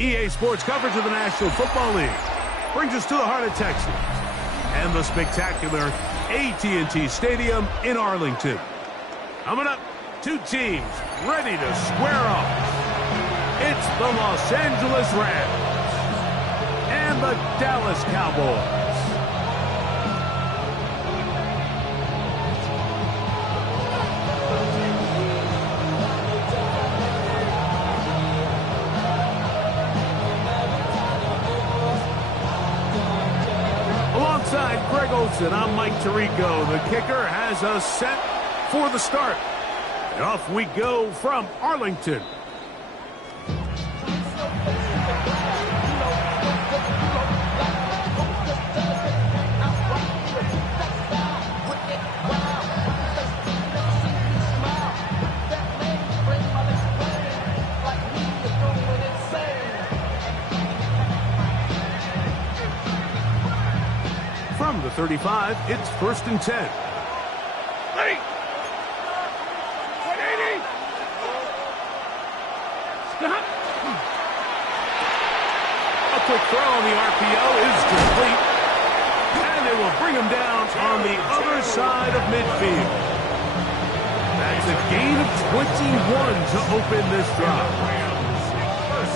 EA Sports coverage of the National Football League brings us to the heart of Texas and the spectacular AT&T Stadium in Arlington. Coming up, two teams ready to square off. It's the Los Angeles Rams and the Dallas Cowboys. Alongside Greg Olsen, I'm Mike Tirico. The kicker has us set for the start. And off we go from Arlington. From the 35, it's 1st and 10. Ready. 180. A quick throw on the RPO is complete. And they will bring him down on the other side of midfield. That's a gain of 21 to open this drive.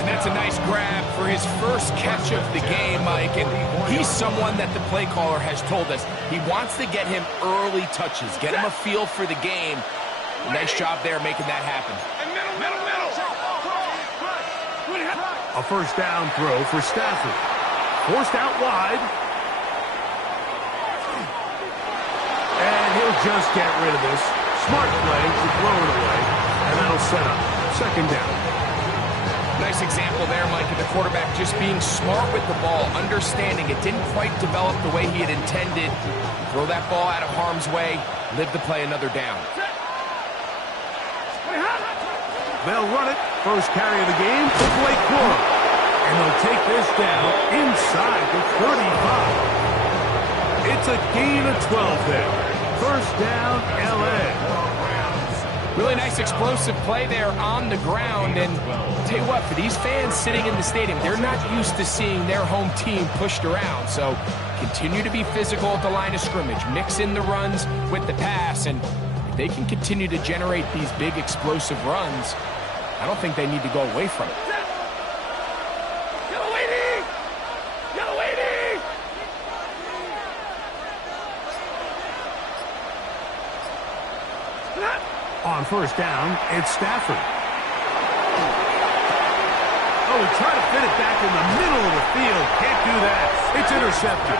And that's a nice grab for his first catch of the game, Mike. And he's someone that the play caller has told us he wants to get him early touches, get him a feel for the game. Nice job there making that happen. A first down throw for Stafford. Forced out wide. And he'll just get rid of this. Smart play to throw it away. And that'll set up 2nd down. Nice example there, Mike, of the quarterback just being smart with the ball, understanding it didn't quite develop the way he had intended. Throw that ball out of harm's way, live to play another down. They'll run it. First carry of the game to Blake Corum. And they'll take this down inside the 35. It's a gain of 12 there. First down, L.A. Really nice explosive play there on the ground. And I'll tell you what, for these fans sitting in the stadium, they're not used to seeing their home team pushed around. So continue to be physical at the line of scrimmage. Mix in the runs with the pass. And if they can continue to generate these big explosive runs, I don't think they need to go away from it. On first down, it's Stafford. Oh, he tried to fit it back in the middle of the field. Can't do that. It's intercepted.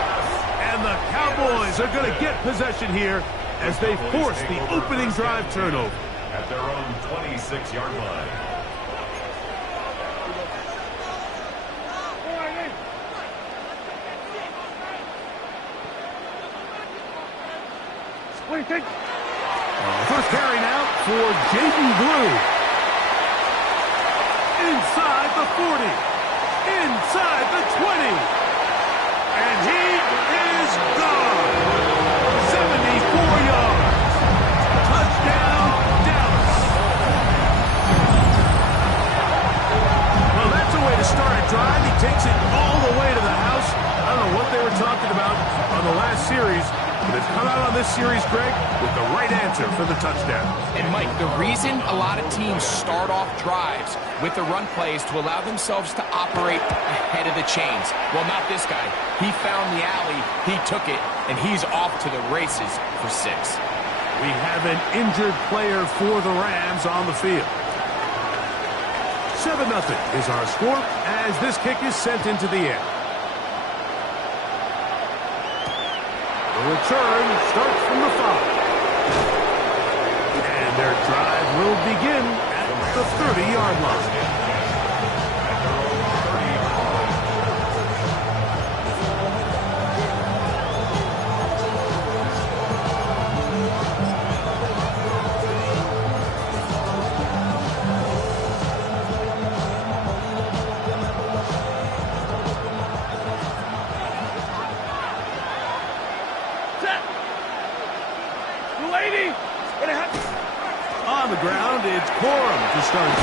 And the Cowboys are going to get possession here as they force the opening drive turnover. At their own 26-yard line. What do you think? First carry now for Jaden Blue. Inside the 40. Inside the 20. And he is gone. 74 yards. Touchdown, Dallas. Well, that's a way to start a drive. He takes it all the way to the house. I don't know what they were talking about on the last series. But they've come out on this series, Greg, with the right answer for the touchdown. And, Mike, the reason a lot of teams start off drives with the run plays to allow themselves to operate ahead of the chains. Well, not this guy. He found the alley, he took it, and he's off to the races for 6. We have an injured player for the Rams on the field. 7-0 is our score as this kick is sent into the air. The return starts from the 5. And their drive will begin at the 30-yard line. On the ground, it's Corum to start.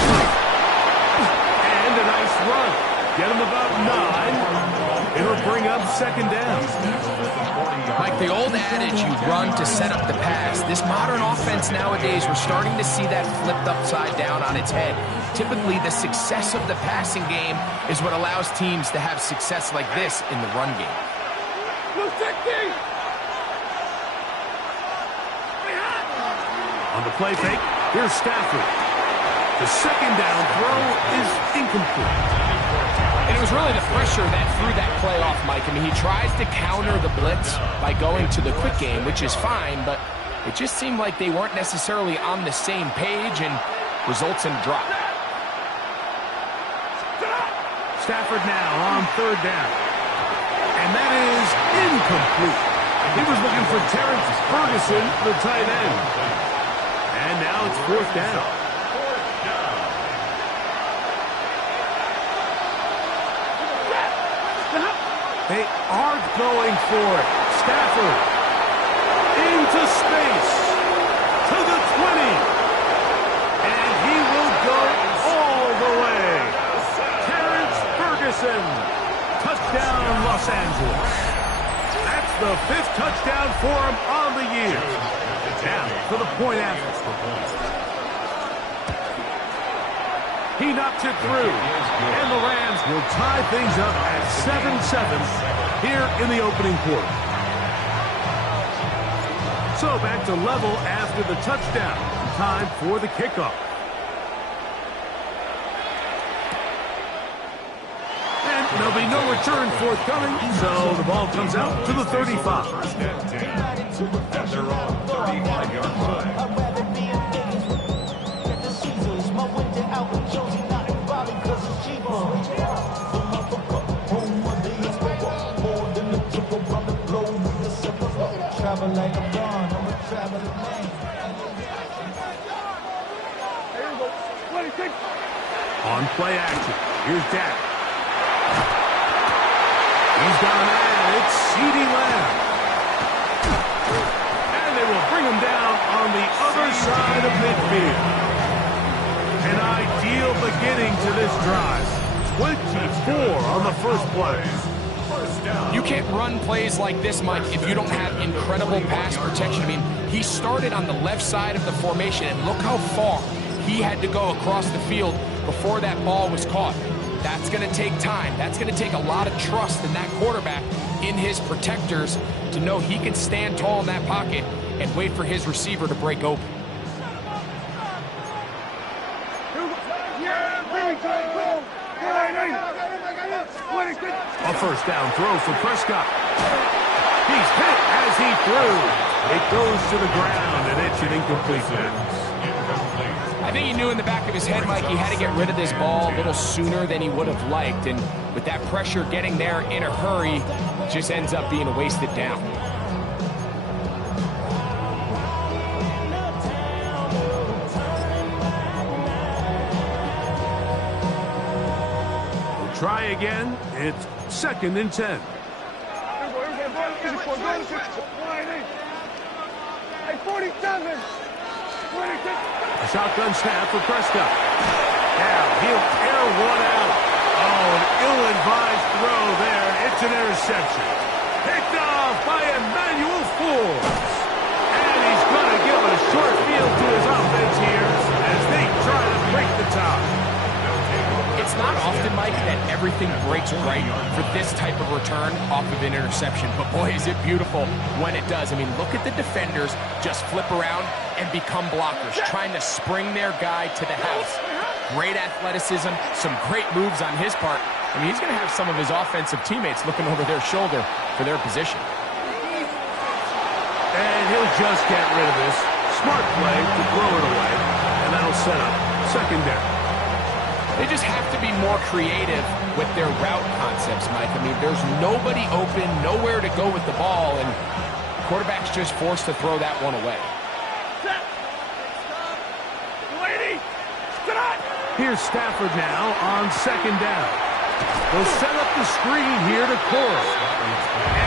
And a nice run. Get him about 9. It'll bring up second down. Like the old adage, you run to set up the pass. This modern offense nowadays, we're starting to see that flipped upside down on its head. Typically, the success of the passing game is what allows teams to have success like this in the run game. On the play fake, here's Stafford. The second down throw is incomplete. And it was really the pressure that threw that play off, Mike. I mean, he tries to counter the blitz by going to the quick game, which is fine, but it just seemed like they weren't necessarily on the same page and results in a drop. Stafford now on third down. And that is incomplete. He was looking for Terrence Ferguson, the tight end. And now it's fourth down. They aren't going for it. Stafford into space to the 20. And he will go all the way. Terrence Ferguson. Touchdown, Los Angeles. That's the 5th touchdown for him on the year. Now for the point after. He knocks it through. And the Rams will tie things up at 7-7 here in the opening quarter. So back to level after the touchdown. Time for the kickoff. And there'll be no return forthcoming, so the ball comes out to the 35. At their own 35-yard line. On play action, here's Dak. He's got a man, it's CeeDee Lamb. And they will bring him down on the other side of midfield. An ideal beginning to this drive. 24 on the first play. You can't run plays like this, Mike, if you don't have incredible pass protection. I mean, he started on the left side of the formation, and look how far he had to go across the field before that ball was caught. That's going to take time. That's going to take a lot of trust in that quarterback, in his protectors, to know he can stand tall in that pocket and wait for his receiver to break open. A first down throw for Prescott. He's hit as he threw. It goes to the ground, and it's an incomplete pass. I think he knew in the back of his head, Mike, he had to get rid of this ball a little sooner than he would have liked. And with that pressure getting there in a hurry, it just ends up being a wasted down. Try again. It's 2nd and 10. A shotgun snap for Prescott. Now he'll air one out. Oh, an ill-advised throw there. It's an interception. Picked off by Emmanuel Forbes. And he's going to give a short field to his offense here as they try to break the tie. It's not often, Mike, that everything breaks right for this type of return off of an interception. But boy, is it beautiful when it does. I mean, look at the defenders just flip around and become blockers, trying to spring their guy to the house. Great athleticism, some great moves on his part. I mean, he's going to have some of his offensive teammates looking over their shoulder for their position. And he'll just get rid of this. Smart play to throw it away. And that'll set up 2nd down. They just have to be more creative with their route concepts, Mike. I mean, there's nobody open, nowhere to go with the ball, and quarterback's just forced to throw that one away. Here's Stafford now on 2nd down. They'll set up the screen here to Cora.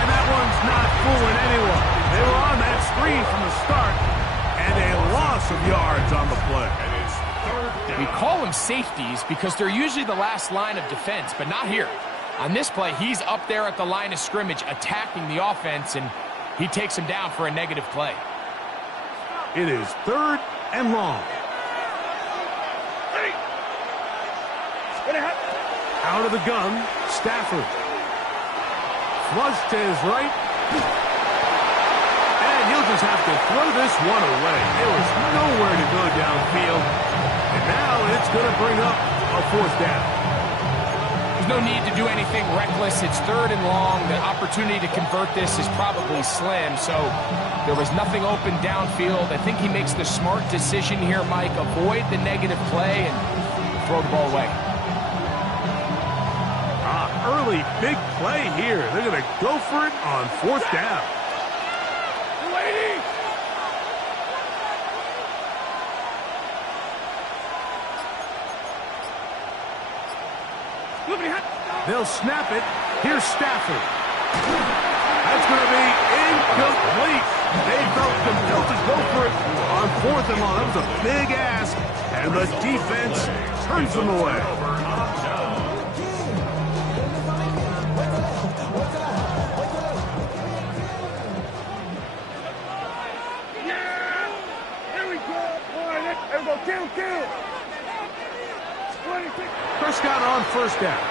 And that one's not fooling anyone. They were on that screen from the start, and a loss of yards on the play. We call them safeties because they're usually the last line of defense, but not here. On this play, he's up there at the line of scrimmage attacking the offense, and he takes him down for a negative play. It is 3rd and long. Out of the gun, Stafford. Flush to his right. And he'll just have to throw this one away. There was nowhere to go downfield. And now it's going to bring up a 4th down. There's no need to do anything reckless. It's 3rd and long. The opportunity to convert this is probably slim. So there was nothing open downfield. I think he makes the smart decision here, Mike. Avoid the negative play and throw the ball away. Early big play here. They're going to go for it on 4th down. They'll snap it. Here's Stafford. That's going to be incomplete. They felt compelled to go for it on 4th and long. That was a big ask, and the defense turns them away. Prescott on 1st down.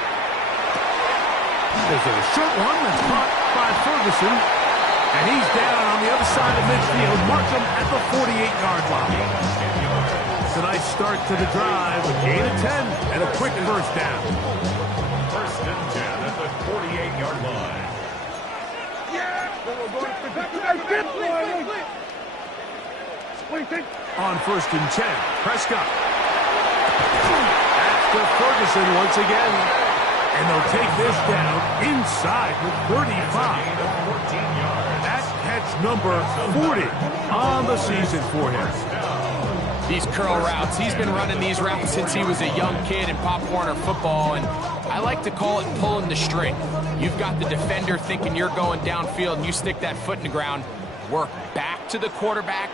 There's a short one that's caught by Ferguson. And he's down on the other side of midfield. Mark him at the 48-yard line. It's a nice start to the drive. A gain of 10 and a quick 1st down. 1st and 10 at the 48-yard line. On 1st and 10, Prescott. To Ferguson once again. And they'll take this down inside the 35. That's catch number 40 on the season for him. These curl routes, he's been running these routes since he was a young kid in Pop Warner football, and I like to call it pulling the string. You've got the defender thinking you're going downfield, and you stick that foot in the ground, work back to the quarterback,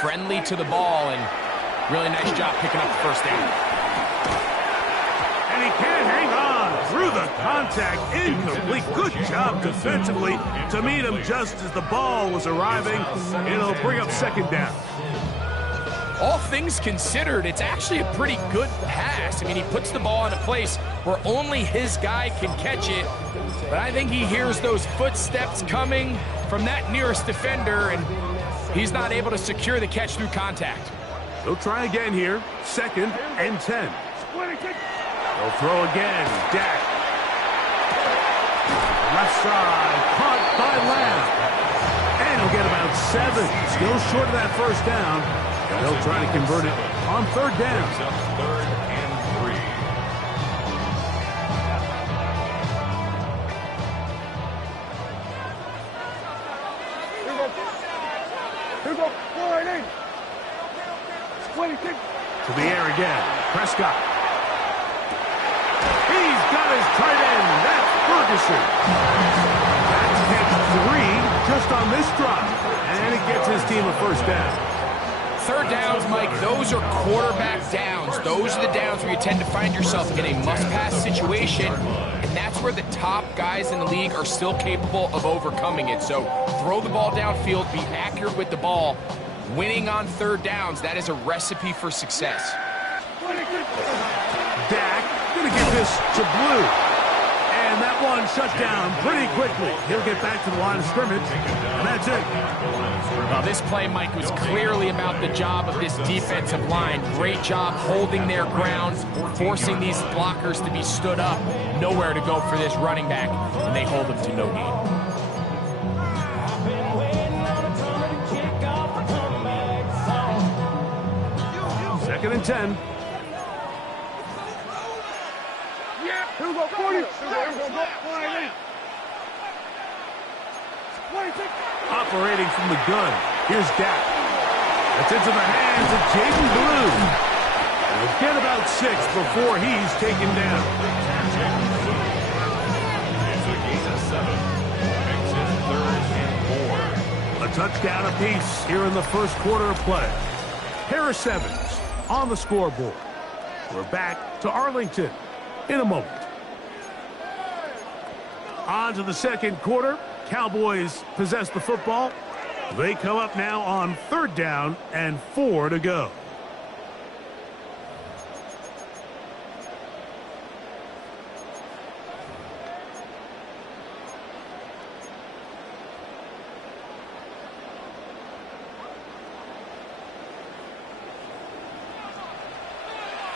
friendly to the ball, and really nice job picking up the 1st down. He can't hang on through the contact. Incomplete. Good job defensively to meet him just as the ball was arriving. It'll bring up 2nd down. All things considered, it's actually a pretty good pass. I mean, he puts the ball in a place where only his guy can catch it. But I think he hears those footsteps coming from that nearest defender, and he's not able to secure the catch through contact. They'll try again here. 2nd and 10. They'll throw again. Dak. Left side. Caught by Lamb. And he'll get about 7. Still short of that 1st down. And they'll try to convert it on 3rd down. 3rd and 3. Here we go. To the air again. Prescott. He's got his tight end. That's Ferguson. That's catch 3 just on this drive. And it gets his team a 1st down. 3rd downs, Mike, those are quarterback downs. Those are the downs where you tend to find yourself in a must-pass situation, and that's where the top guys in the league are still capable of overcoming it. So throw the ball downfield, be accurate with the ball. Winning on 3rd downs, that is a recipe for success. Dak going to give this to Blue. And that one shut down pretty quickly. He'll get back to the line of scrimmage, and that's it. Well, this play, Mike, was clearly about the job of this defensive line. Great job holding their ground, forcing these blockers to be stood up. Nowhere to go for this running back, and they hold him to no gain. 2nd and 10. Operating from the gun. Here's Dak. That's into the hands of Jaden Blue. He'll get about 6 before he's taken down. It's a gain of 7. Makes it 3rd and 4. A touchdown apiece here in the 1st quarter of play. Harris Evans on the scoreboard. We're back to Arlington in a moment. On to the second quarter. Cowboys possess the football. They come up now on 3rd down and 4 to go.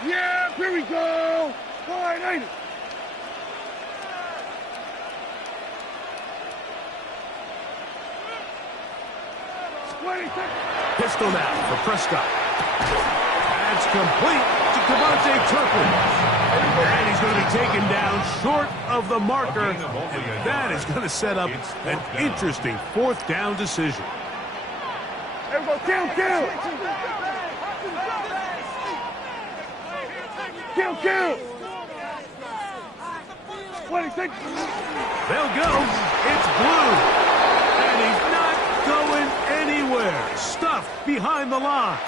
Yeah, here we go. All right, ain't it? Pistol now for Prescott. That's complete to Devontae Turpin. And he's going to be taken down short of the marker. And that is going to set up an interesting 4th down decision. Everybody, kill. Kill. 26. They'll go. It's blue. And he's not going anywhere. Stuffed behind the line.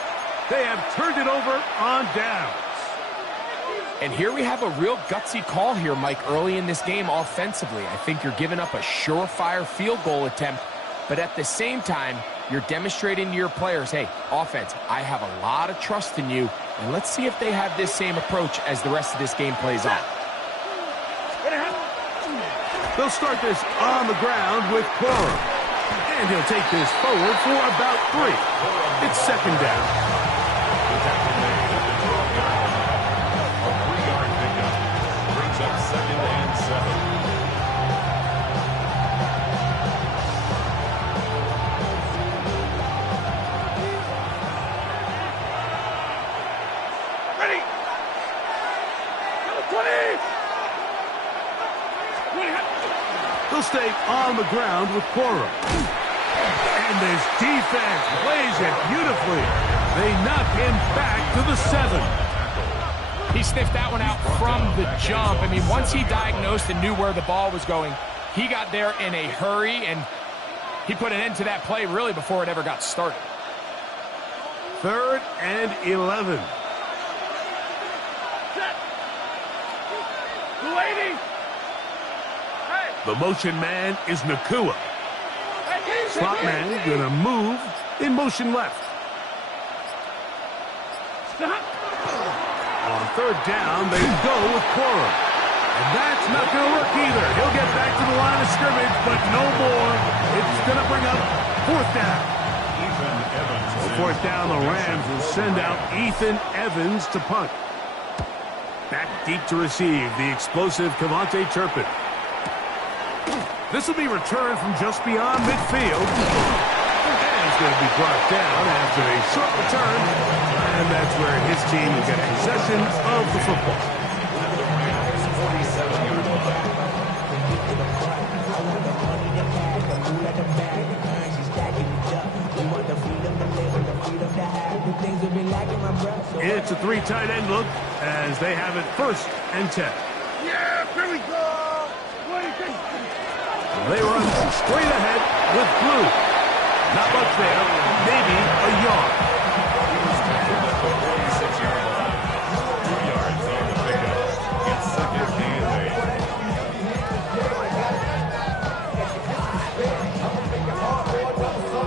They have turned it over on downs. And here we have a real gutsy call here, Mike, early in this game offensively. I think you're giving up a surefire field goal attempt, but at the same time, you're demonstrating to your players, hey, offense, I have a lot of trust in you, and let's see if they have this same approach as the rest of this game plays out. They'll start this on the ground with Cora. And he'll take this forward for about 3. It's 2nd down. A 3-yard pickup brings up 2nd and 7. Ready? Number 20. They'll stay on the ground with Cora. And this defense plays it beautifully. They knock him back to the 7. He sniffed that one out from the jump. I mean, once he diagnosed and knew where the ball was going, he got there in a hurry, and he put an end to that play really before it ever got started. 3rd and 11. The motion man is Nakua. Slot man going to move in motion left. On 3rd down, they go with Cora. And that's not going to work either. He'll get back to the line of scrimmage, but no more. It's going to bring up 4th down. On 4th down, the Rams will send out Ethan Evans to punt. Back deep to receive the explosive Devontae Turpin. This will be returned from just beyond midfield. And it's going to be brought down after a short return. And that's where his team will get possession of the football. It's a 3 tight end look as they have it 1st and 10. Yeah, here we go. They run straight ahead with blue. Not much there, maybe a yard. 46-yard line. 2 yards on the pickup. It's 2nd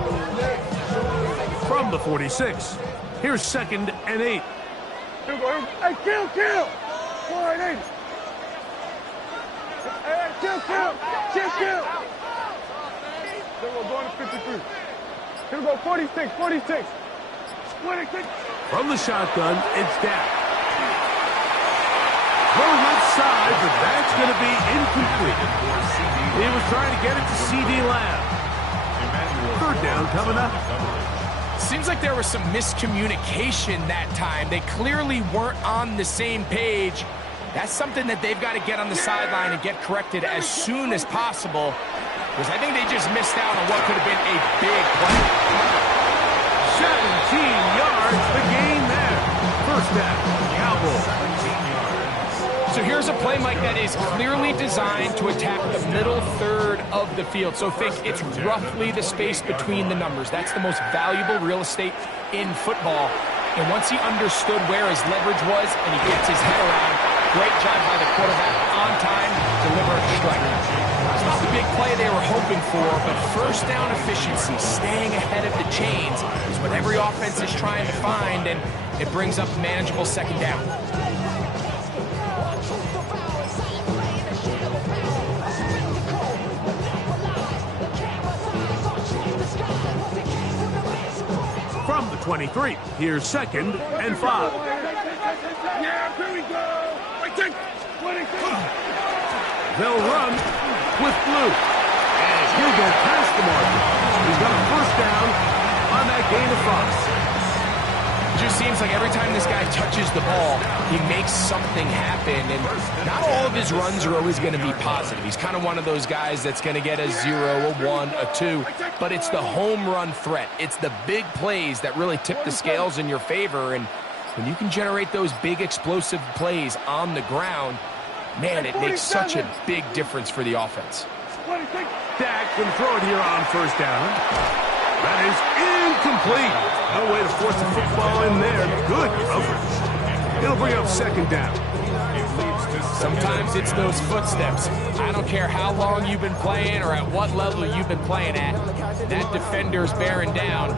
and 8. From the 46, here's 2nd and 8. Here we go. Hey, kill. All right, ain't it? Hey, kill. Here we go, going to 53. Here we go, 46. 26. From the shotgun, it's down. Throw left side, but that's going to be incomplete. He was trying to get it to C.D. Lamb. 3rd down coming up. Seems like there was some miscommunication that time. They clearly weren't on the same page. That's something that they've got to get on the sideline and get corrected as soon as possible, because I think they just missed out on what could have been a big play. 17 yards, the gain there. 1st down, Cowboys. So here's a play, Mike, that is clearly designed to attack the middle 3rd of the field. So think it's roughly the space between the numbers. That's the most valuable real estate in football. And once he understood where his leverage was and he gets his head around, great job by the quarterback on time, deliver a strike. It's not the big play they were hoping for, but first down efficiency, staying ahead of the chains, is what every offense is trying to find, and it brings up manageable second down. From the 23, here's 2nd and 5. Yeah, here we go. They'll run with Blue. And he'll go past the marker. He's got a first down on that gain of 5. It just seems like every time this guy touches the ball, he makes something happen. And not all of his runs are always going to be positive. He's kind of one of those guys that's going to get a 0, a 1, a 2. But it's the home run threat. It's the big plays that really tip the scales in your favor. And when you can generate those big explosive plays on the ground, man, it makes such a big difference for the offense. Dak can throw it here on first down. That is incomplete. No way to force the football in there. Good coverage. It'll bring up second down. Sometimes it's those footsteps. I don't care how long you've been playing or at what level you've been playing at. That defender's bearing down.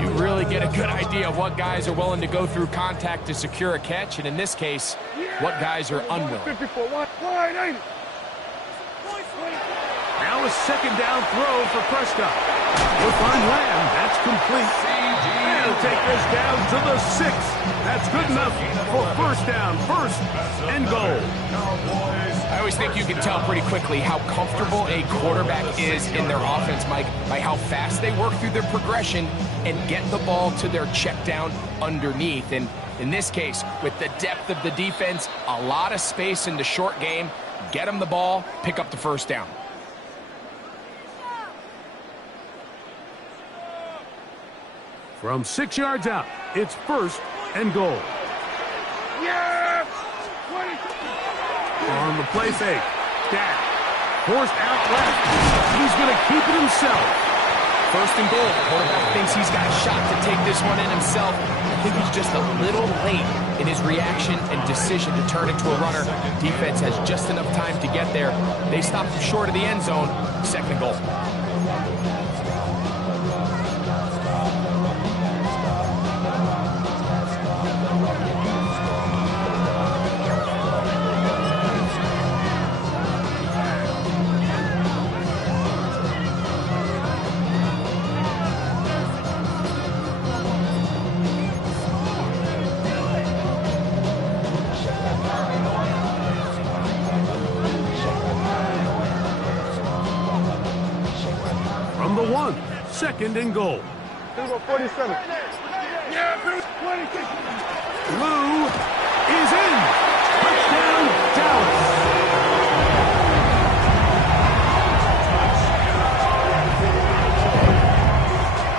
You really get a good idea of what guys are willing to go through contact to secure a catch, and in this case, what guys are unwilling. Now a second down throw for Prescott. He'll find Lamb. That's complete. And he'll take this down to the 6. That's good enough for first down. First and goal. I always think you can tell pretty quickly how comfortable a quarterback is in their offense, Mike, by how fast they work through their progression and get the ball to their check down underneath. And in this case, with the depth of the defense, a lot of space in the short game, get them the ball, pick up the first down. From 6 yards out, it's first and goal. Yeah! On the play fake, Dak forced out left. He's going to keep it himself. First and goal. The quarterback thinks he's got a shot to take this one in himself. I think he's just a little late in his reaction and decision to turn into a runner. Defense has just enough time to get there. They stopped him short of the end zone. Second goal. From the 1, second and goal. Here we go, 47. Yeah, 26. Blue is in. Touchdown, Dallas.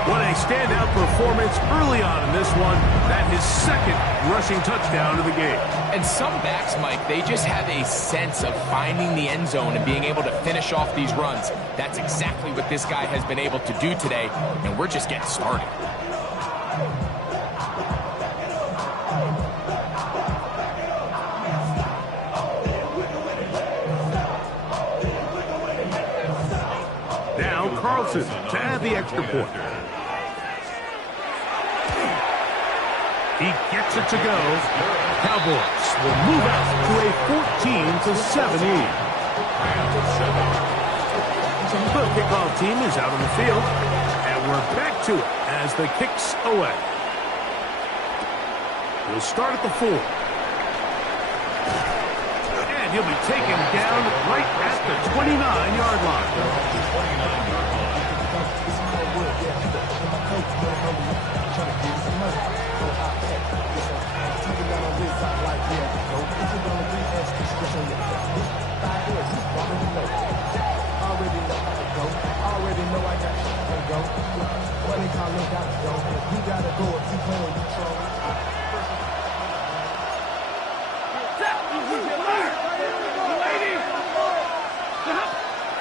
What a standout performance early on in this one. That his second rushing touchdown of the game. And some backs, Mike, they just have a sense of finding the end zone and being able to finish off these runs. That's exactly what this guy has been able to do today, and we're just getting started. Now Carlson to add the extra point. He gets it to go. Cowboys will move out to a 14-7 lead. The kickoff team is out on the field, and we're back to it as the kick's away. We'll start at the 4. And he'll be taken down right at the 29-yard line.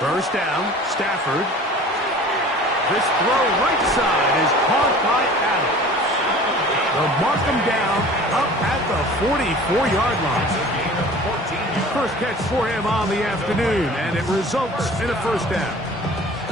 First down, Stafford. This throw right side is caught by Adams. They'll mark him down up at the 44-yard line. First catch for him on the afternoon, and it results in a first down.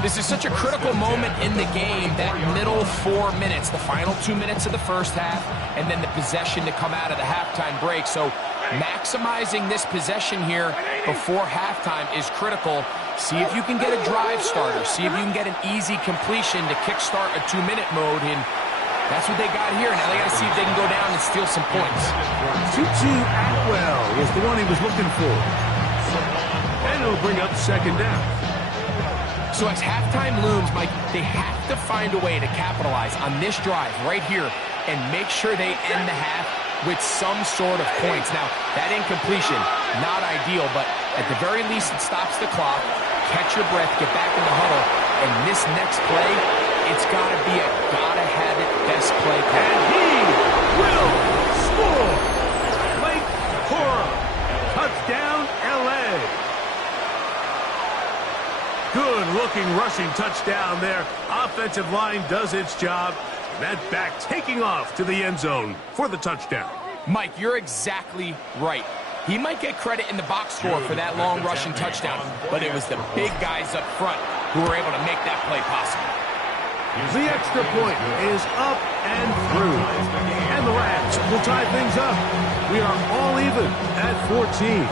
This is such a critical moment in the game, that middle 4 minutes, the final 2 minutes of the first half, and then the possession to come out of the halftime break. So maximizing this possession here before halftime is critical. See if you can get a drive starter. See if you can get an easy completion to kickstart a 2-minute mode, and that's what they got here. Now they got to see if they can go down and steal some points. Tutu Atwell was the one he was looking for. And it'll bring up second down. So as halftime looms, Mike, they have to find a way to capitalize on this drive right here and make sure they end the half with some sort of points. Now, that incompletion, not ideal, but at the very least it stops the clock. Catch your breath, get back in the huddle, and this next play, it's got to be a gotta-have-it best play. And he will score! Late Cora, touchdown, L.A. Good-looking rushing touchdown there. Offensive line does its job. That back taking off to the end zone for the touchdown. Mike, you're exactly right. He might get credit in the box score for that long rushing touchdown, but it was the big guys up front who were able to make that play possible. The extra point is up and through. And the Rams will tie things up. We are all even at 14.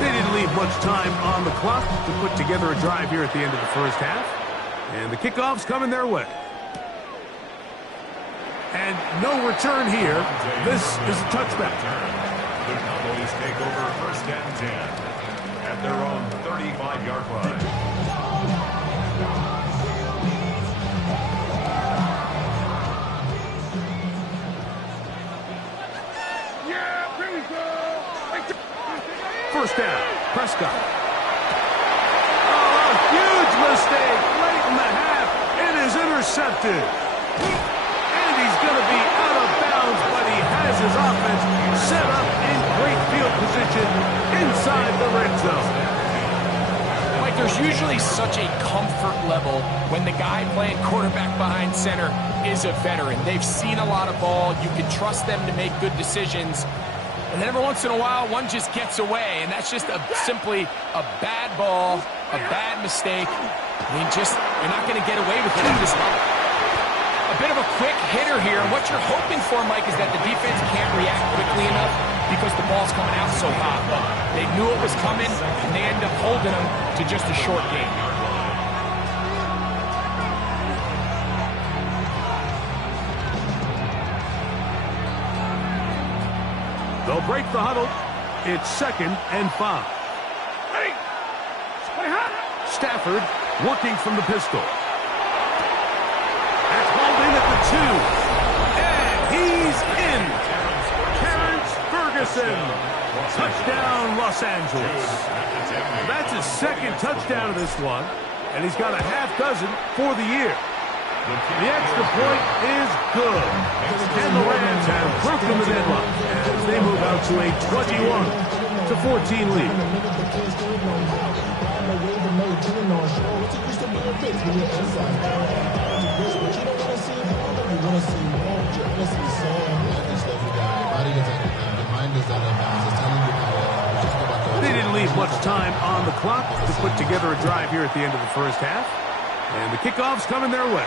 They didn't leave much time on the clock to put together a drive here at the end of the first half. And the kickoff's coming their way. And no return here. This is a touchback. The Cowboys take over first and 10 at their own 35-yard line. Yeah, here we go. First down, Prescott. Oh, a huge mistake late in the half. It is intercepted. And he's going to be out of bounds, but he has his offense set up in great field position inside the red zone. Mike, there's usually such a comfort level when the guy playing quarterback behind center is a veteran. They've seen a lot of ball. You can trust them to make good decisions. And then every once in a while, one just gets away, and that's just simply a bad ball, a bad mistake. I mean, you're not going to get away with it at this level. A bit of a quick hitter here, and what you're hoping for, Mike, is that the defense can't react quickly enough because the ball's coming out so hot. But they knew it was coming, and they end up holding them to just a short game. They'll break the huddle. It's 2nd and 5. Stafford working from the pistol. That's hauled in at the 2. And he's in. Terrence Ferguson. Touchdown, Los Angeles. That's his 2nd touchdown of this one. And he's got a half dozen for the year. The extra point is good. And the Rams have broken the deadlock as they move out to a 21-14 lead. They didn't leave much time on the clock to put together a drive here at the end of the first half. And the kickoff's coming their way.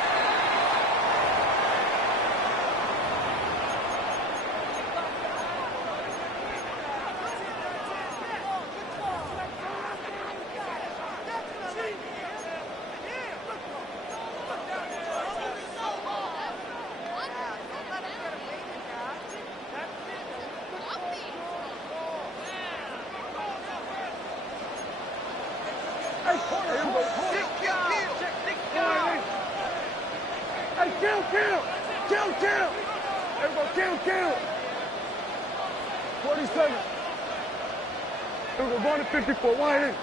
Kill. 47. We're going to 54. Wide in.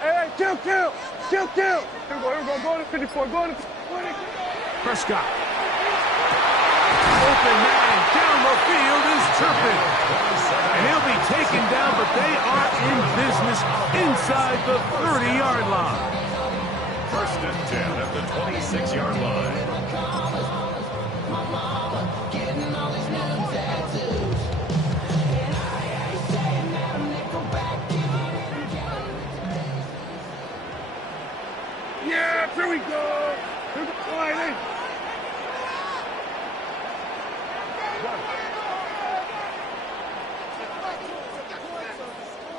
Hey, kill. Here we go. Going to 54. Going to 20. Prescott. Open man down the field is chirping. And he'll be taken down but they are in business inside the 30-yard line. First and 10 at the 26-yard line. Yeah, here we go. Here we go. All right, hey.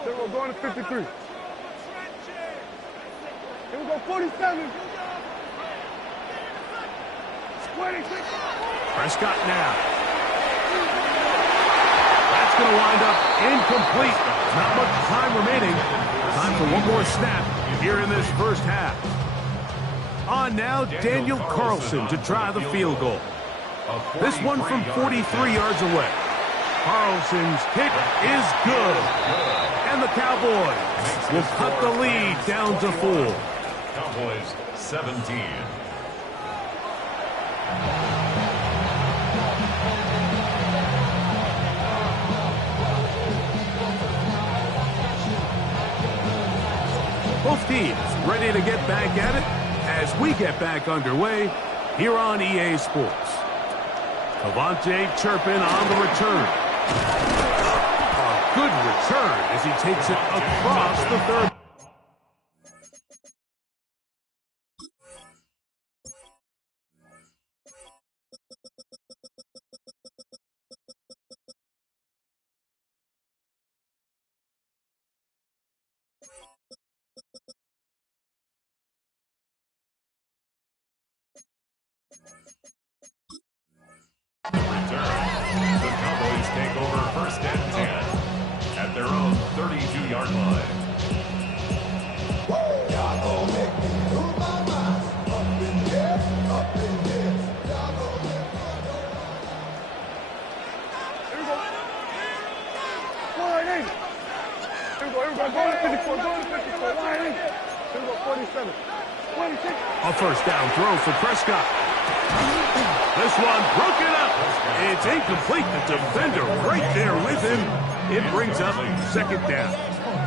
Then we're going to 53. Here we go, 47. 26. Prescott now. That's going to wind up incomplete. Not much time remaining. Time for one more snap here in this first half. On now, Daniel Carlson to try the field goal. This one from 43 yards away. Carlson's kick is good. And the Cowboys will cut the lead down to 4. Cowboys 17. Both teams ready to get back at it as we get back underway here on EA Sports. Cavante Turpin on the return. A good return as he takes it across the 30. The Cowboys take over first and 10 at their own 32-yard line. A first down throw for Prescott. This one broken up. It's incomplete. The defender right there with him. It brings up second down.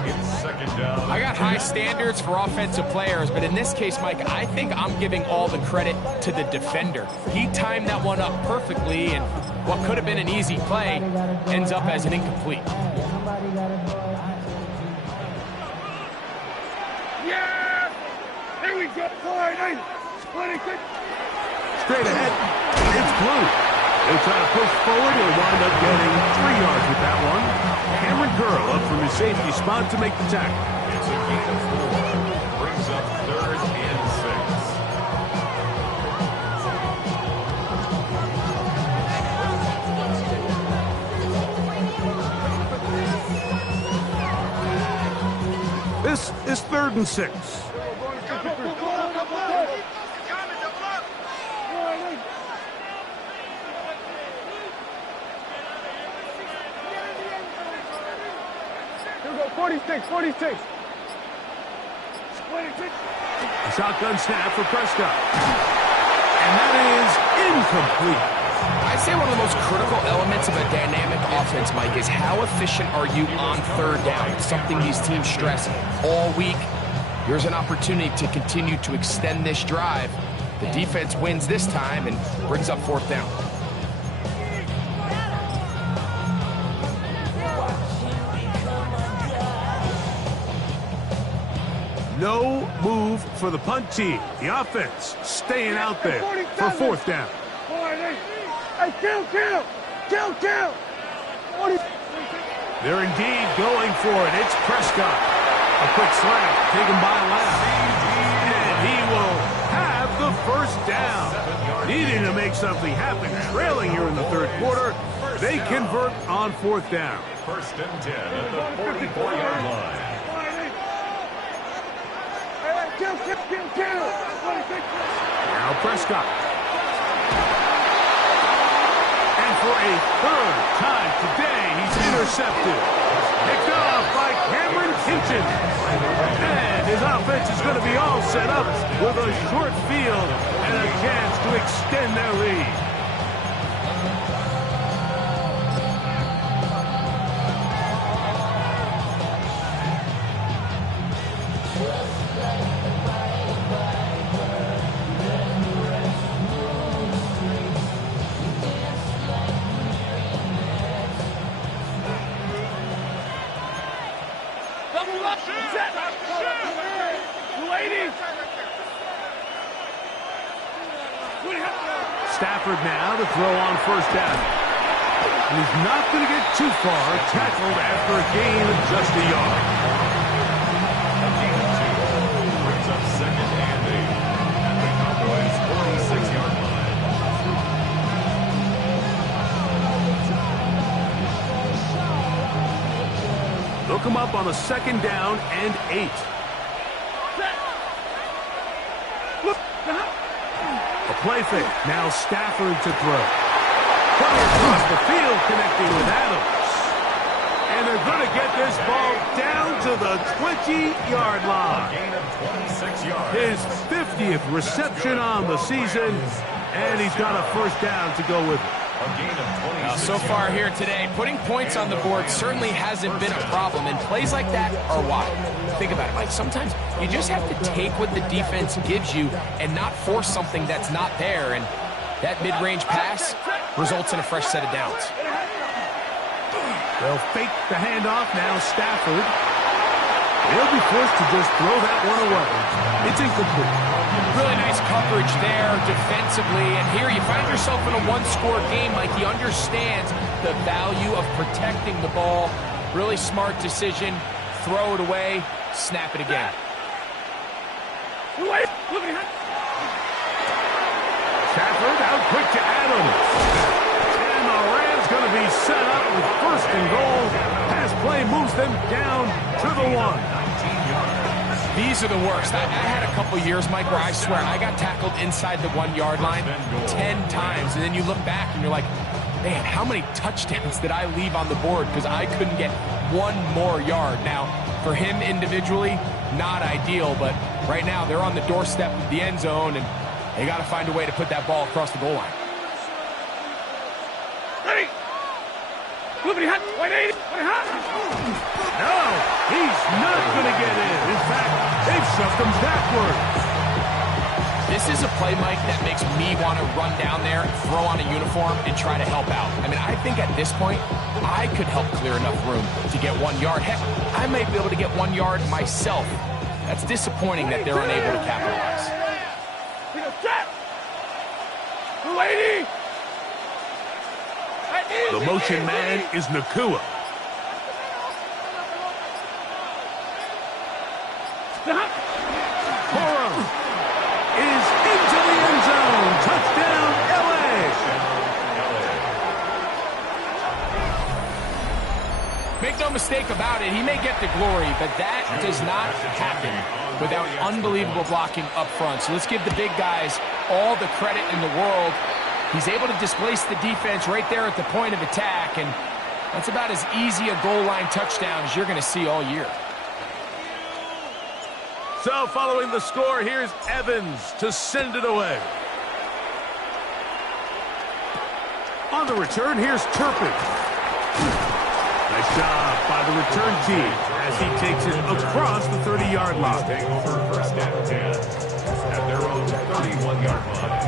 It's second down. I got high standards for offensive players, but in this case, Mike, I think I'm giving all the credit to the defender. He timed that one up perfectly, and what could have been an easy play ends up as an incomplete. Yeah! Here we go. Straight ahead, it's Blue. They'll try to push forward. He'll wind up getting 3 yards with that one. Cameron Curl up from his safety spot to make the tackle. It's a gain of 4. Brings up third and 6. This is 3rd and 6. Here we go, 46. A shotgun snap for Prescott. And that is incomplete. I'd say one of the most critical elements of a dynamic offense, Mike, is how efficient are you on third down? It's something these teams stress all week. Here's an opportunity to continue to extend this drive. The defense wins this time and brings up 4th down. No move for the punt team. The offense staying out there for 4th down. Hey, kill. They're indeed going for it. It's Prescott. A quick slant taken by Lamb. And he will have the first down. Needing to make something happen. Trailing here in the 3rd quarter. They convert on 4th down. First and 10 at the 44-yard line. Now Prescott. And for a 3rd time today, he's intercepted. Picked off by Cameron Kinchen. And his offense is going to be all set up with a short field and a chance to extend their lead. Stafford now to throw on first down. And he's not going to get too far, tackled after a gain of just a yard. A gain of 2 brings up 2nd and 8 at the Cowboys' 46-yard line. They'll come up on a 2nd down and 8. A play fake. Now Stafford to throw. Coming across the field, connecting with Adams. And they're going to get this ball down to the 20-yard line. Gain of 26 yards. His 50th reception on the season, and he's got a first down to go with it. A gain of 26 So far yards. here today, putting points on the board certainly hasn't been a problem, and plays like that are why. Think about it, Mike. Sometimes you just have to take what the defense gives you and not force something that's not there, and that mid-range pass results in a fresh set of downs. They'll fake the handoff. Now Stafford. He'll be forced to just throw that one away. It's incomplete. Really nice coverage there defensively, and here you find yourself in a one-score game. Like, he understands the value of protecting the ball. Really smart decision. Throw it away, snap it again. Stafford out quick to Adams. And the Rams going to be set up with 1st and goal. Pass play moves them down to the 1. These are the worst. I had a couple years, Mike, where I swear I got tackled inside the 1-yard line 10 times. And then you look back and you're like, man, how many touchdowns did I leave on the board because I couldn't get one more yard? Now, for him individually, not ideal, but right now they're on the doorstep of the end zone, and they got to find a way to put that ball across the goal line. No, he's not going to get in. In fact, they've shoved him backwards. This is a play, Mike, that makes me want to run down there, throw on a uniform, and try to help out. I mean, I think at this point, I could help clear enough room to get 1 yard. Heck, I might be able to get 1 yard myself. That's disappointing that they're unable to capitalize. The motion man is Nakua. Coro is into the end zone. Touchdown, L.A. Make no mistake about it, he may get the glory, but that does not happen without unbelievable blocking up front. So let's give the big guys all the credit in the world. He's able to displace the defense right there at the point of attack, and that's about as easy a goal line touchdown as you're going to see all year. So following the score, here's Evans to send it away. On the return, here's Turpin. Nice job by the return team as he takes it across the 30-yard line. Take over 1st and 10 at their own 31-yard line.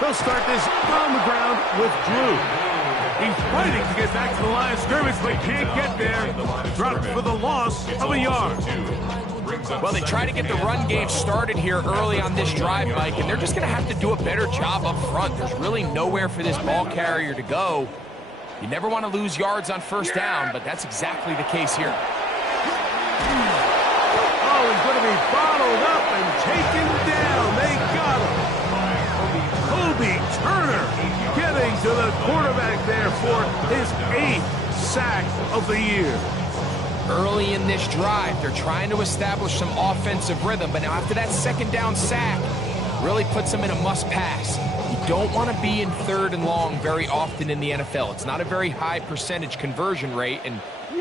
They'll start this on the ground with Drew. He's fighting to get back to the line of scrimmage, but can't get there. Dropped for the loss of a yard. Well, they try to get the run game started here early on this drive, Mike, and they're just going to have to do a better job up front. There's really nowhere for this ball carrier to go. You never want to lose yards on 1st down, but that's exactly the case here. Oh, he's going to be bottled up and taken down. They got him. Kobe Turner getting to the quarterback there for his 8th sack of the year. Early in this drive, they're trying to establish some offensive rhythm, but now after that 2nd down sack, really puts them in a must-pass. You don't want to be in 3rd and long very often in the NFL. It's not a very high percentage conversion rate, and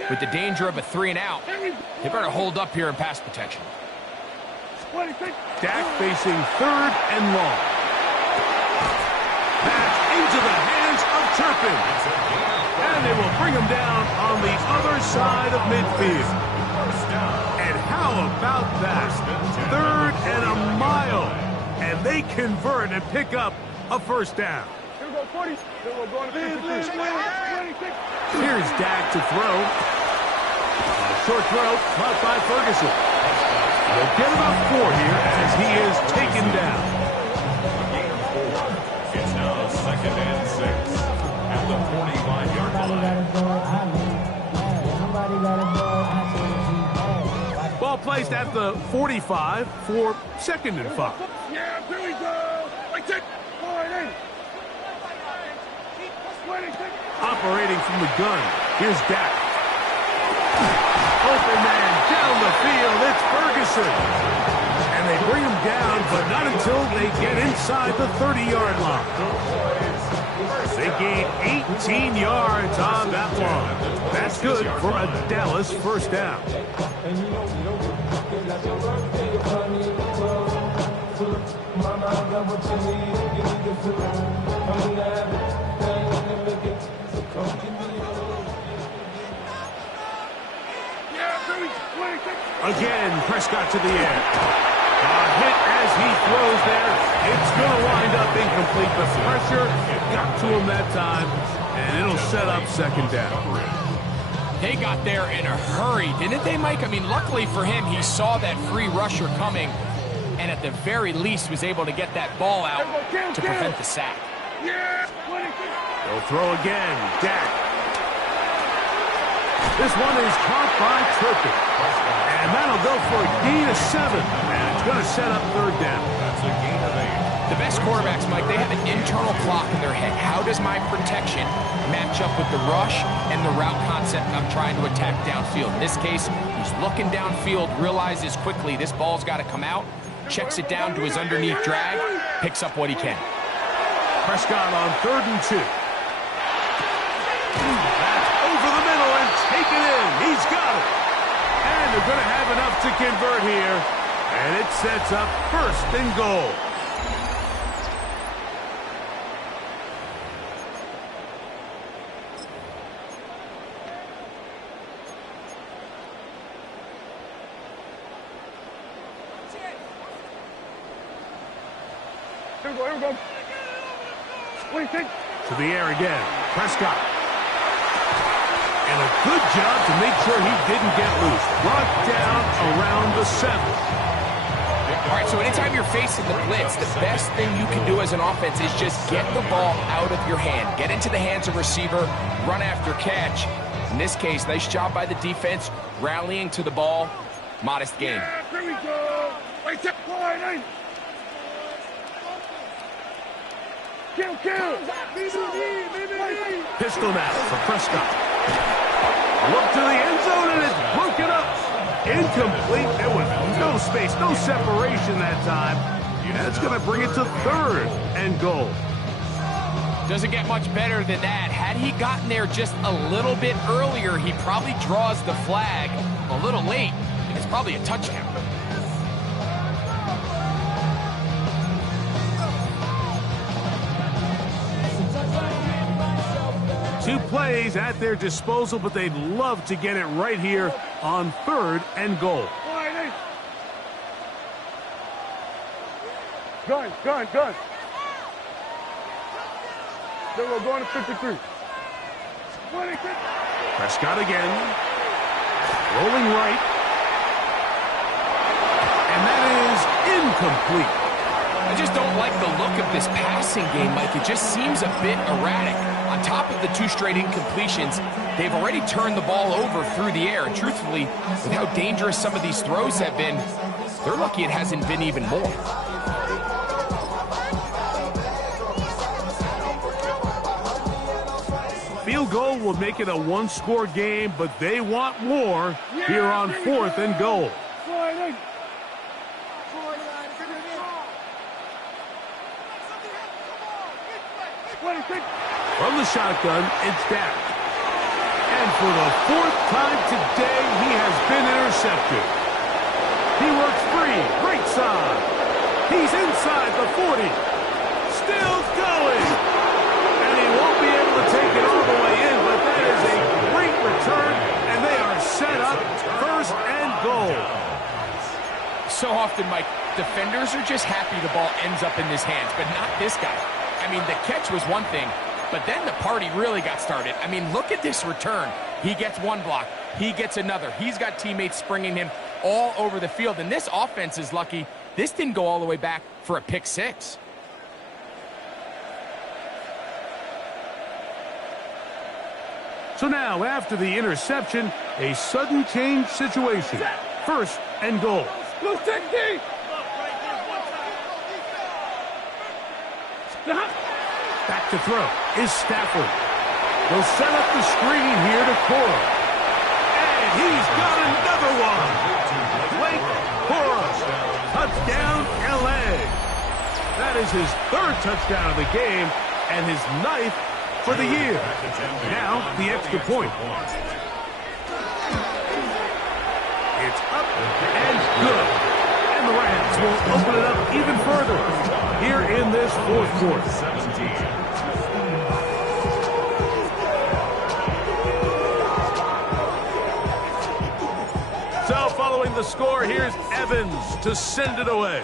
with the danger of a 3 and out, they better hold up here in pass protection. Dak facing 3rd and long. Back into the hands of chirping. And they will bring him down on the other side of midfield. And how about that? 3rd and a mile. And they convert and pick up a first down. Here we go, 40. Here we go, going to 56. Here's Dak to throw. A short throw, caught by Ferguson. They'll get about 4 here as he is taken down. It's now 2nd and 6 at the 45-yard line. Ball placed at the 45 for 2nd and 5. Yeah, here we go. Like that. Operating from the gun, here's Dak. Open man down the field, it's Ferguson. And they bring him down, but not until they get inside the 30-yard line. They gain 18 yards on that one. That's good for a Dallas first down. Again, Prescott to the air. A hit as he throws there. It's going to wind up incomplete. The pressure got to him that time, and it'll set up 2nd down. They got there in a hurry, didn't they, Mike? I mean, luckily for him, he saw that free rusher coming, and at the very least was able to get that ball out to prevent the sack. They'll throw again. Dak. This one is caught by Turpin. And that'll go for a gain of 7. And it's going to set up 3rd down. That's a gain of 8. The best quarterbacks, Mike, they have an internal clock in their head. How does my protection match up with the rush and the route concept I'm trying to attack downfield? In this case, he's looking downfield, realizes quickly this ball's got to come out, checks it down to his underneath drag, picks up what he can. Prescott on 3rd and 2. That's over the middle and taken in. He's got it. And they're going to have enough to convert here. And it sets up 1st and goal. Here we go. What do you think? To the air again. Prescott. And a good job to make sure he didn't get loose. Brought down around the 7. All right, so anytime you're facing the blitz, the best thing you can do as an offense is just get the ball out of your hand. Get into the hands of receiver, run after catch. In this case, nice job by the defense, rallying to the ball. Modest gain. Yeah, here we go. Wait, check. Kill. Pistol now for Prescott. Look to the end zone, and it's broken up. Incomplete. There was no space, no separation that time. That's going to bring it to 3rd and goal. Doesn't get much better than that. Had he gotten there just a little bit earlier, he probably draws the flag a little late, and it's probably a touchdown. Two plays at their disposal, but they'd love to get it right here on 3rd and goal. Gun. Then we're going to 53. Prescott again. Rolling right. And that is incomplete. I just don't like the look of this passing game, Mike. It just seems a bit erratic. On top of the 2 straight incompletions, they've already turned the ball over through the air. And truthfully, with how dangerous some of these throws have been, they're lucky it hasn't been even more. Field goal will make it a 1-score game, but they want more here on 4th and goal. From the shotgun, it's Dak. And for the 4th time today, he has been intercepted. He works free, right side. He's inside the 40. Still going. And he won't be able to goal. So often, Mike, defenders are just happy the ball ends up in his hands, but not this guy. I mean, the catch was one thing, but then the party really got started. I mean, look at this return. He gets one block. He gets another. He's got teammates springing him all over the field, and this offense is lucky this didn't go all the way back for a pick six. So now, after the interception, a sudden change situation. First and goal. Blue 60. Back to throw is Stafford. They'll set up the screen here to Cora. And he's got another one. Blake Cora. Touchdown, L.A. That is his third touchdown of the game and his ninth for the year. Now, the extra point. It's up and good. And the Rams will open it up even further here in this fourth quarter. 17. So following the score, here's Evans to send it away.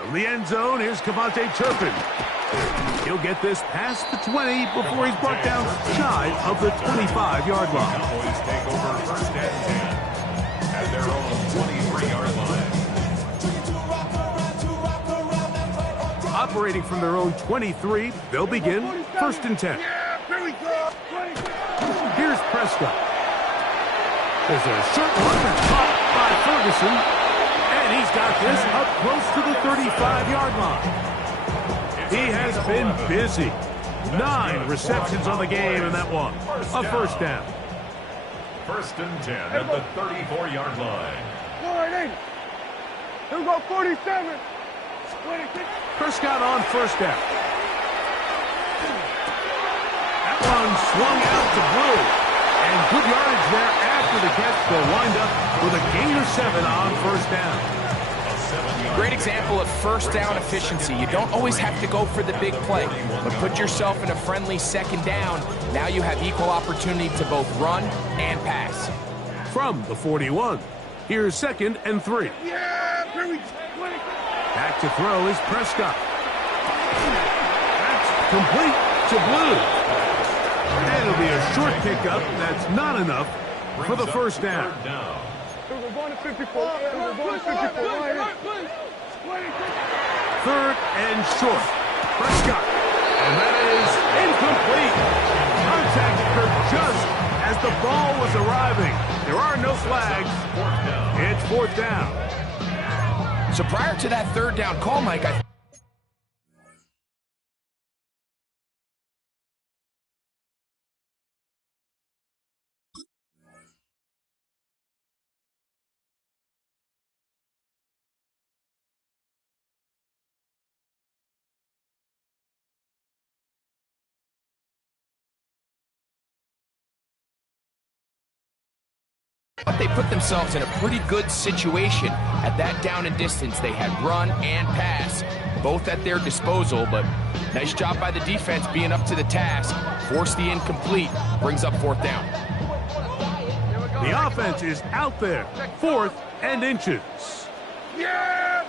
From the end zone, here's Cavante Turpin. He'll get this past the 20 before he's brought down shy of the 25-yard line. Cowboys take over first and 10 at their own 23-yard line. Operating from their own 23, they'll begin first and 10. Here's Prescott. There's a short one that's caught by Ferguson. And he's got this up close to the 35-yard line. He has been busy. 9 receptions on the game in that one. A first down. First and 10 at the 34-yard line. Here we go, 47. Prescott on first down. That one swung out to Blue. And good yardage there after the catch. They'll wind up with a gain of 7 on first down. Great example of first down efficiency. You don't always have to go for the big play, but put yourself in a friendly second down. Now you have equal opportunity to both run and pass. From the 41, here's second and 3. Back to throw is Prescott. That's complete to Blue. And it'll be a short pickup. That's not enough for the first down. We're going to 54. We're going to 54. Third and short. Prescott. And that is incomplete. Contact occurred just as the ball was arriving. There are no flags. It's fourth down. So prior to that third down call, Mike, but they put themselves in a pretty good situation at that down and distance. They had run and pass, both at their disposal, but nice job by the defense being up to the task. Forced the incomplete, brings up fourth down. The offense is out there. 4th and inches. Yeah!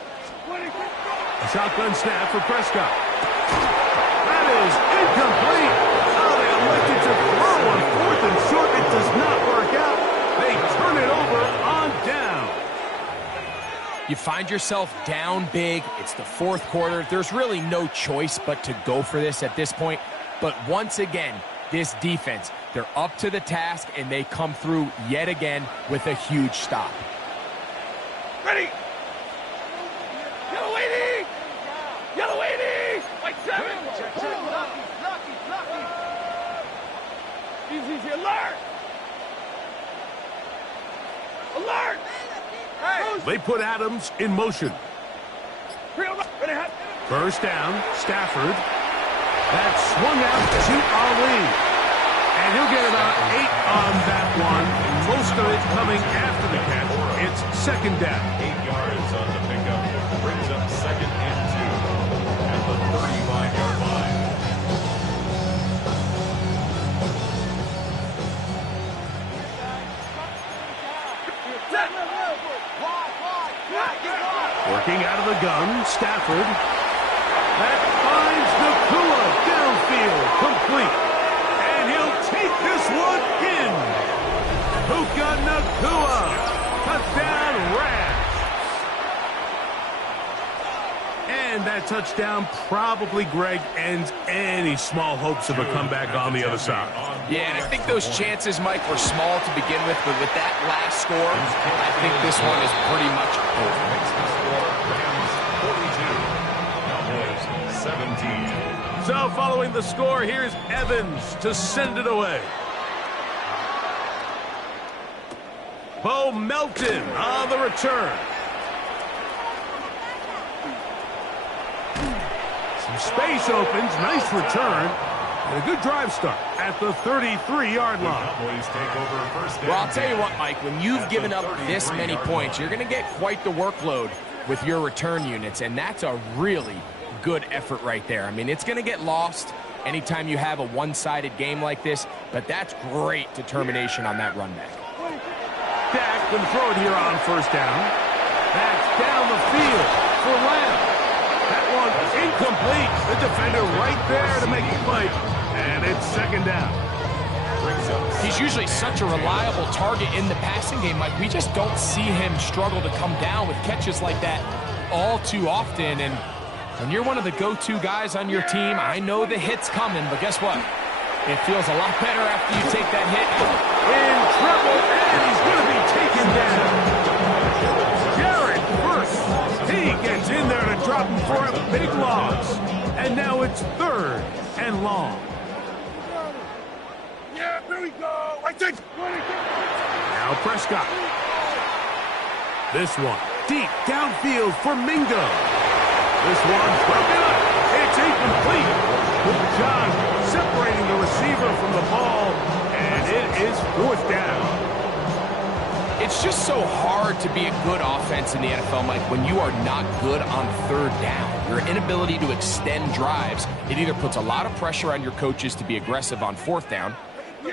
A shotgun snap for Prescott. That is incomplete. Oh, they elected to throw on 4th and short. It does not work out. They turn it over on down. You find yourself down big. It's the fourth quarter. There's really no choice but to go for this at this point. But once again, this defense, they're up to the task, and they come through yet again with a huge stop. Ready! Yellow 80! Yellow 80! Like 7! Easy, alert! Alert! Hey! They put Adams in motion. First down, Stafford. That swung out to Ali. And he'll get about 8 on that one. Most of it coming after the catch. It's second down. 8 yards on the pickup. Brings up second and 2 at the 35-yard line. Working out of the gun, Stafford. That finds Nakua downfield, complete. And he'll take this one in. Puka Nakua, touchdown Rash. And that touchdown probably, Greg, ends any small hopes of a comeback on the other side. Yeah, and I think those chances, Mike, were small to begin with, but with that last score, I think this one is pretty much over. Makes the score Rams 42, Cowboys 17. So following the score, here's Evans to send it away. Bo Melton on the return. Some space opens, nice return, and a good drive start at the 33-yard line. Cowboys take over first down. Well, I'll tell you what, Mike, when you've given up this many points, you're going to get quite the workload with your return units, and that's a really good effort right there. I mean, it's going to get lost anytime you have a one-sided game like this, but that's great determination on that run back. Dak can throw it here on first down. That's down the field for Lamb. That one incomplete. The defender right there to make the play. And it's second down. He's usually such a reliable target in the passing game, Mike. We just don't see him struggle to come down with catches like that all too often. And when you're one of the go-to guys on your team, I know the hit's coming, but guess what? It feels a lot better after you take that hit. In trouble, and he's going to be taken down. Jared first. He gets in there to drop him for a big loss. And now it's third and long. Yeah, here we go. I think. Now Prescott. This one deep downfield for Mingo. This one's broken up. It's incomplete. Good job separating the receiver from the ball, and it is fourth down. It's just so hard to be a good offense in the NFL, Mike, when you are not good on third down. Your inability to extend drives, it either puts a lot of pressure on your coaches to be aggressive on fourth down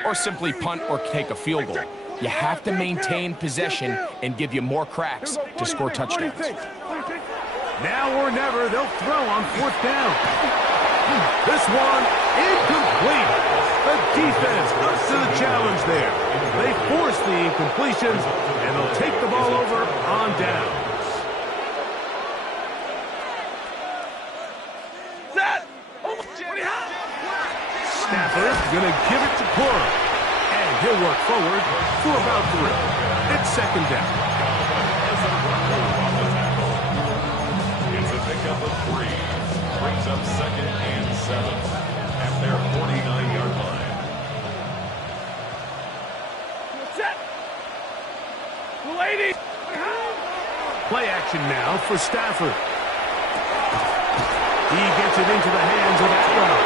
or simply punt or take a field goal. You have to maintain possession and give you more cracks to score touchdowns. Now or never, they'll throw on fourth down. This one, incomplete. The defense up to the challenge there. They force the incompletions, and they'll take the ball over on downs. Stafford going to give it to Cora. And he'll work forward for about 3. It's second down. It's a pickup of 3. Brings up second and 7 at their 49-yard line. Set. Lady. Play action now for Stafford. He gets it into the hands of Atwell.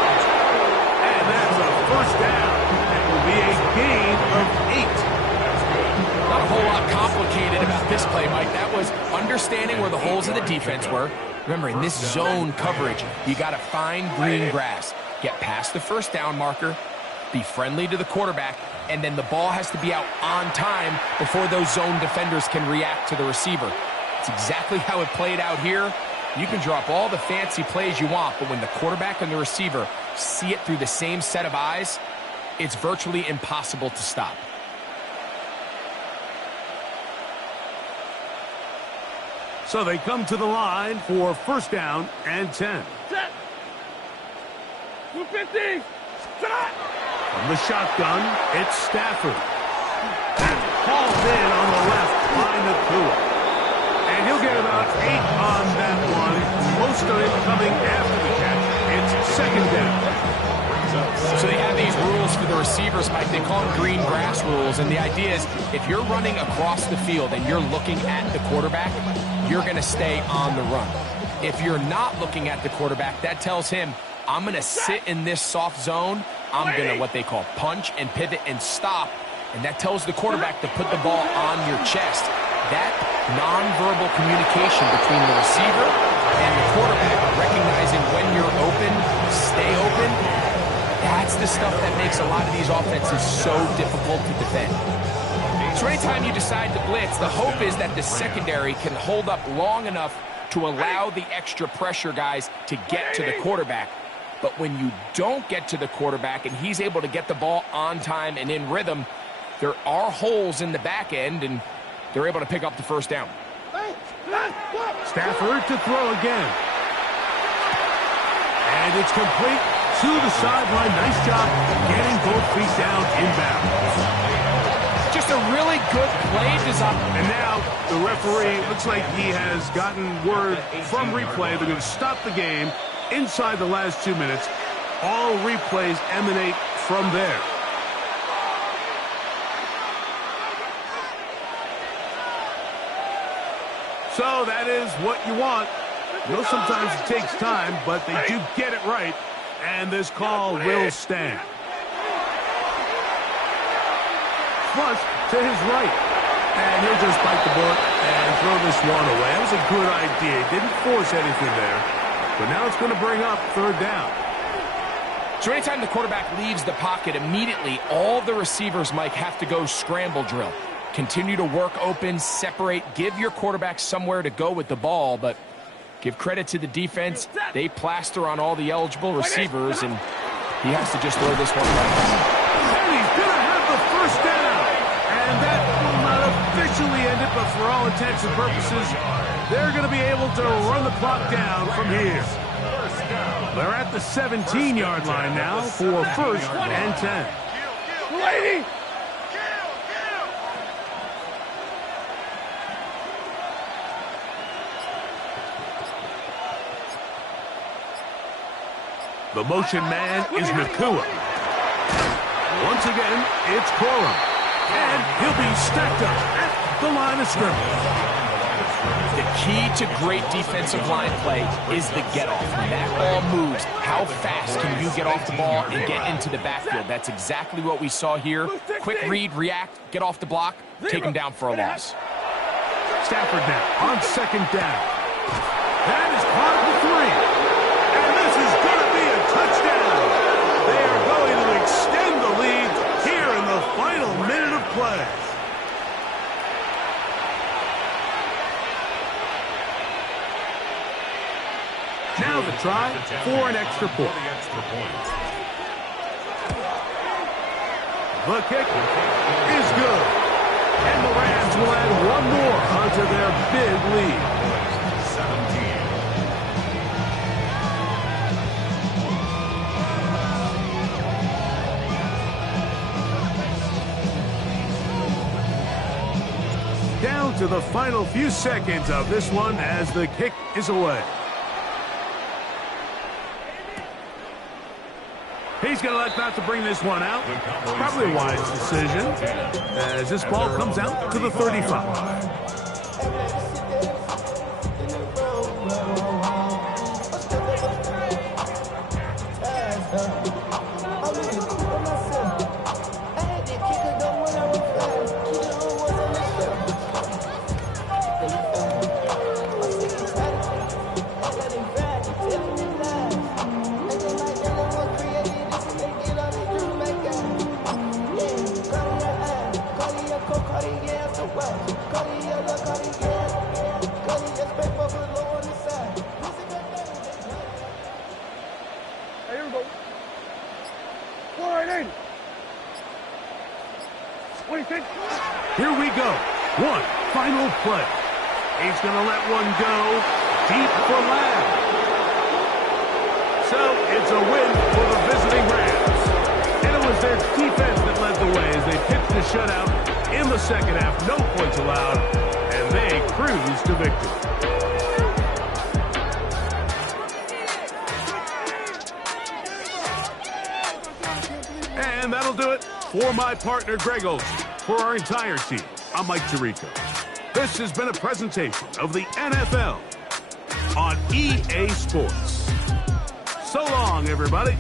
And that's a first down. It will be a gain of 8. Not a whole lot complicated about this play, Mike. That was understanding where the holes of the defense were. Remember, in this zone coverage, you got to find green grass. Get past the first down marker, be friendly to the quarterback, and then the ball has to be out on time before those zone defenders can react to the receiver. It's exactly how it played out here. You can drop all the fancy plays you want, but when the quarterback and the receiver see it through the same set of eyes, it's virtually impossible to stop. So they come to the line for first down and 10. Set. 250. Set. From the shotgun, it's Stafford. That's hauled in on the left by Nakua. And he'll get about 8 on that one. Most of it coming after the catch. It's second down. So they have these rules for the receivers, Mike. They call them green grass rules. And the idea is if you're running across the field and you're looking at the quarterback, you're going to stay on the run. If you're not looking at the quarterback, that tells him, I'm going to sit in this soft zone. I'm going to what they call punch and pivot and stop. And that tells the quarterback to put the ball on your chest. That nonverbal communication between the receiver and the quarterback, recognizing when you're open, stay open, that's the stuff that makes a lot of these offenses so difficult to defend. So anytime you decide to blitz, the hope is that the secondary can hold up long enough to allow the extra pressure guys to get to the quarterback. But when you don't get to the quarterback and he's able to get the ball on time and in rhythm, there are holes in the back end, and they're able to pick up the first down. Stafford to throw again. And it's complete to the sideline. Nice job getting both feet down inbound. Just a really good play design. And now the referee looks like he has gotten word from replay. They're going to stop the game inside the last 2 minutes. All replays emanate from there. So that is what you want. You know, sometimes it takes time, but they do get it right. And this call will stand. Flush to his right. And he'll just bite the bullet and throw this one away. That was a good idea. He didn't force anything there. But now it's going to bring up third down. So anytime the quarterback leaves the pocket, immediately all the receivers, Mike, have to go scramble drill. Continue to work open, separate, give your quarterback somewhere to go with the ball, but give credit to the defense. They plaster on all the eligible receivers, and he has to just throw this one right. And he's going to have the first down. And that will not officially end it, but for all intents and purposes, they're going to be able to run the clock down from here. They're at the 17-yard line now for first and 10. Lady! The motion man is Nakua. Once again, it's Corum. And he'll be stacked up at the line of scrimmage. The key to great defensive line play is the get-off. When that ball moves, how fast can you get off the ball and get into the backfield? That's exactly what we saw here. Quick read, react, get off the block, take him down for a loss. Stafford now on second down. That is caught at the 3. And this is going to be a touchdown. They are going to extend the lead here in the final minute of play. Now the try for an extra point. The kick is good. And the Rams will add one more onto their big lead. 17. Down to the final few seconds of this one as the kick is away. He's going to elect not to bring this one out. It's probably a wise decision as this ball comes out to the 35. Here we go. One final play. He's going to let one go deep for Lamb. So it's a win for the visiting Rams. And it was their defense that led the way as they pitched the shutout in the second half. No points allowed, and they cruise to victory. And that'll do it for my partner, Greg Olson. For our entire team, I'm Mike Tirico. This has been a presentation of the NFL on EA Sports. So long, everybody.